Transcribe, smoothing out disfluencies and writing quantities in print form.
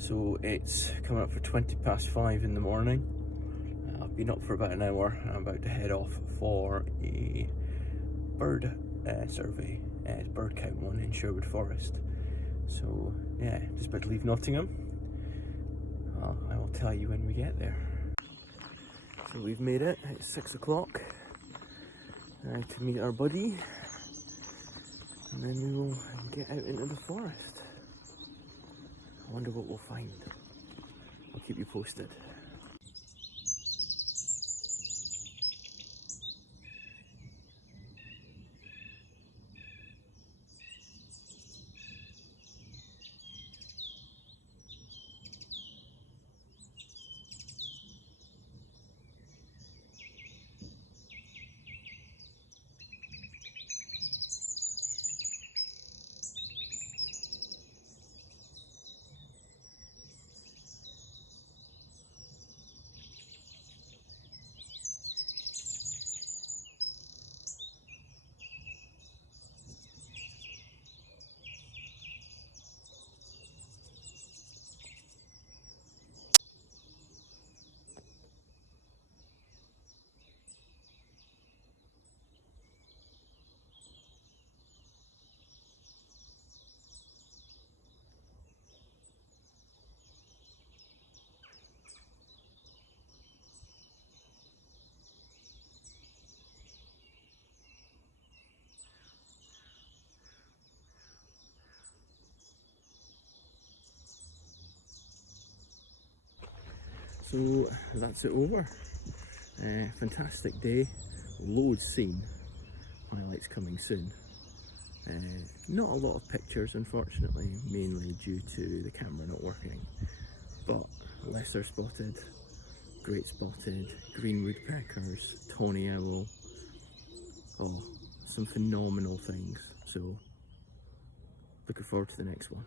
So it's coming up for 5:20 in the morning. I've been up for about an hour. I'm about to head off for a bird survey, bird count one in Sherwood Forest. So yeah, just about to leave Nottingham. I will tell you when we get there. So we've made it. It's 6 o'clock to meet our buddy, and then we will get out into the forest. I wonder what we'll find. I'll keep you posted. So that's it over. Fantastic day, loads seen, highlights coming soon. Not a lot of pictures unfortunately, mainly due to the camera not working, but lesser spotted, great spotted, green woodpeckers, tawny owl, some phenomenal things. So looking forward to the next one.